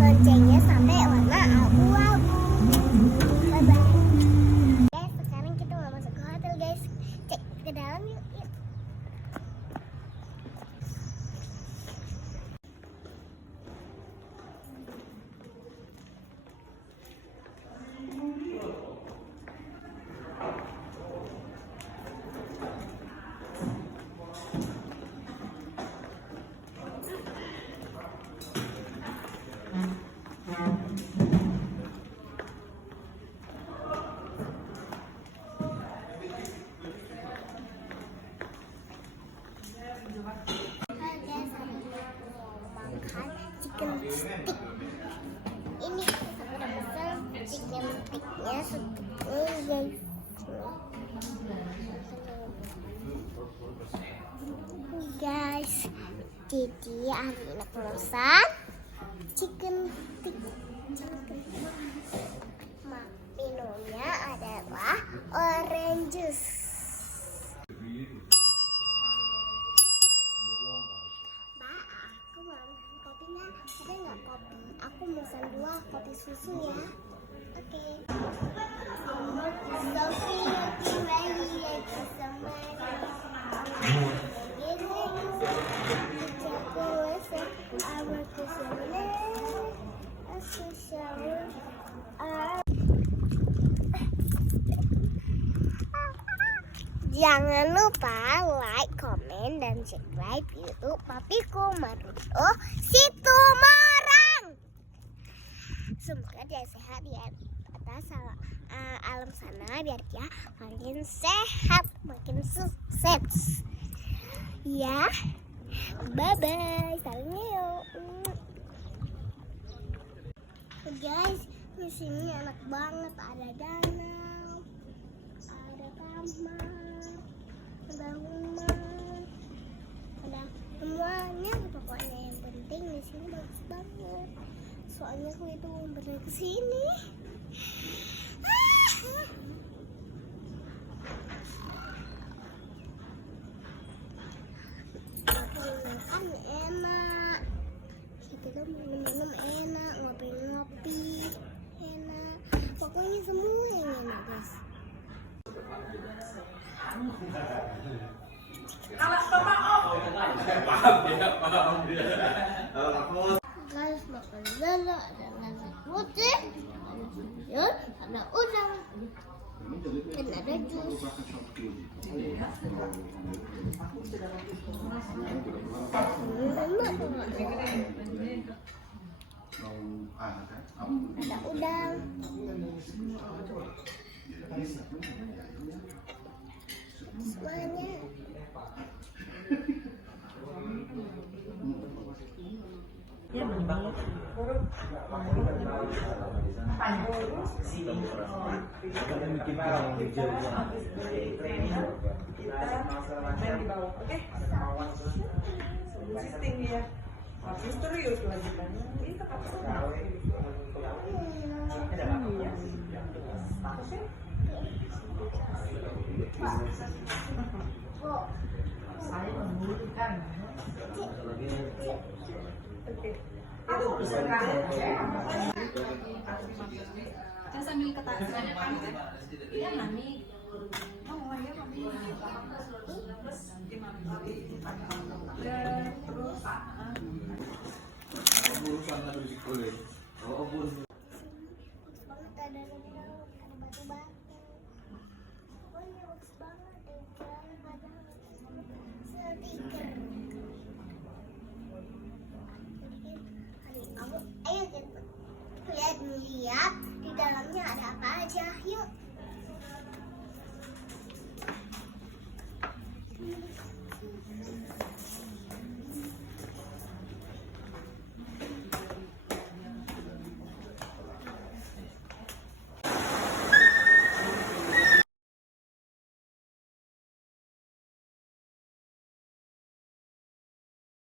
loncengnya sampai warna abu-abu. Bye bye. Guys, sekarang kita mau masuk ke hotel guys. Cek ke dalam yuk. Chicken stick. Ini aku udah pesan chicken sticknya guys. Guys, jadi hari ini aku pesan chicken stick. Minumnya adalah orange juice. Kopinya ada nggak kopi? Aku pesan 2 kopi susu ya. Oke. Jangan lupa like, komen, dan subscribe YouTube Papiku Maruto Situmorang. Semoga dia sehat di atas alam sana, biar dia makin sehat, makin sukses. Ya, bye bye. Salutnya yuk. Guys, di sini enak banget. Ada danau, ada kamar, ada rumah, ada semuanya. Pokoknya yang penting di sini bagus banget. Soalnya aku itu pernah kesini. Makan enak, kita minum enak, ngopi enak. Pokoknya semua yang enak guys. Guys, makan lala, ada nasi putih, ada sayur, ada udang, dan ada jus. Ada udang. Semuanya. Misterius lagi kan? Itu saya membutuhkan. Saya sambil ketakutan iya mami Ada batu-batu. Pokoknya bagus banget. Stiker. Ayo kita lihat di dalamnya ada apa aja. Yuk.